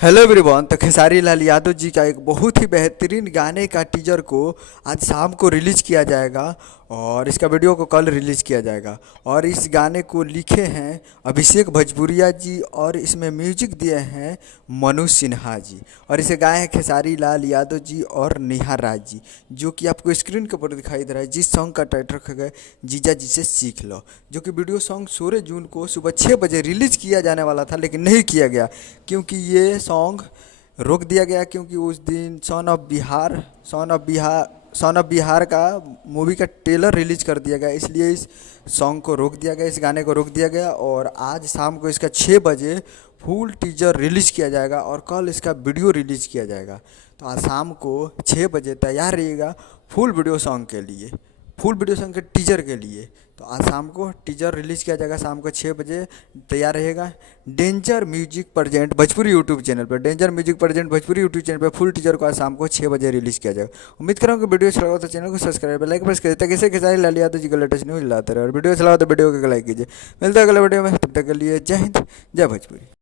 Hello everyone. तो खेसारी लाल यादव जी का एक बहुत ही बेहतरीन गाने का टीजर को आज शाम को रिलीज किया जाएगा और इसका वीडियो को कल रिलीज किया जाएगा। और इस गाने को लिखे हैं अभिषेक भोजपुरिया जी और इसमें म्यूजिक दिए हैं मनु सिन्हा जी और इसे गाए हैं खेसारी लाल यादव जी और नेहा राज जी, जो कि आपको स्क्रीन के ऊपर दिखाई दे रहा है। जिस सॉन्ग का टाइटल रखा गया जीजा जी से सीख लो, जो कि वीडियो सॉन्ग 16 जून को सुबह 6 बजे रिलीज किया जाने वाला था लेकिन नहीं किया गया क्योंकि ये सॉन्ग रोक दिया गया, क्योंकि उस दिन सन ऑफ बिहार का मूवी का ट्रेलर रिलीज कर दिया गया, इसलिए इस सॉन्ग को रोक दिया गया, इस गाने को रोक दिया गया। और आज शाम को इसका 6 बजे फुल टीजर रिलीज किया जाएगा और कल इसका वीडियो रिलीज किया जाएगा। तो आज शाम को 6 बजे तैयार रहिएगा फुल वीडियो सॉन्ग के लिए, फुल वीडियो सॉन्ग के टीजर के लिए। तो आज शाम को टीजर रिलीज़ किया जाएगा, शाम को 6 बजे तैयार रहेगा। Danger music present Bhojpuri YouTube channel पर, danger music present Bhojpuri YouTube channel पर फुल टीजर को आज शाम को 6 बजे रिलीज़ किया जाएगा। उम्मीद कर रहा हूँ कि वीडियो अच्छा लगा तो चैनल को सब्सक्राइब लाइक प्रेस कर देता, कैसे खेसारी लाल यादव जी को लेटेस्ट न्यूज लाते रहे। और वीडियो अच्छा लगा तो वीडियो को लाइक कीजिए। मिलता है अगले वीडियो में, तब तक के लिए जय हिंद जय भोजपुरी।